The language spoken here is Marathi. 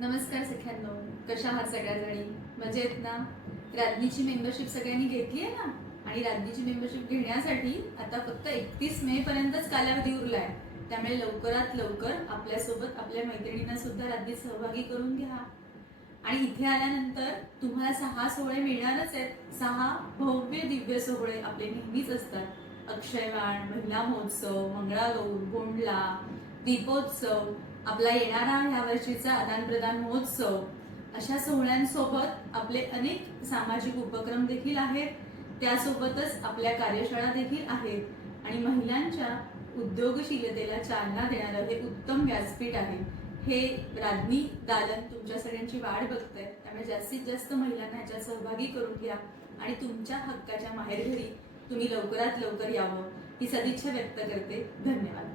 नमस्कार सख्यांनो, कशा आहात सगळ्याजणी? मजेत ना? राज्ञीची मेंबरशिप सगळ्यांनी घेतली आहे ना? आणि राज्ञीची मेंबरशिप घेण्यासाठी आता फक्त 31 मे पर्यंतच कालावधी उरलाय. त्यामुळे लवकरात लवकर आपल्यासोबत आपल्या मैत्रिणींना सुद्धा राज्ञीत सहभागी करून घ्या. आणि इथे आल्यानंतर तुम्हाला 6 सोहळे मिळणारच आहेत. 6 भव्य दिव्य सोहळे आपले नेहमीच असतात. अक्षयवाण, महिला महोत्सव, मंगळागौर, गोंडला, दीपोत्सव, आपला येणारा ह्या वर्षीचा आदानप्रदान महोत्सव, अशा सोहळ्यांसोबत आपले अनेक सामाजिक उपक्रम देखील आहेत. त्यासोबतच आपल्या कार्यशाळा देखील आहेत आणि महिलांच्या उद्योगशीलतेला चालना देणारं हे उत्तम व्यासपीठ आहे. हे राज्ञी दालन तुमच्या सगळ्यांची वाट बघतंय. त्यामुळे जास्तीत जास्त महिलांना ह्याच्यात सहभागी करून घ्या आणि तुमच्या हक्काच्या माहेरघरी तुम्ही लवकरात लवकर यावं ही सदिच्छा व्यक्त करते. धन्यवाद.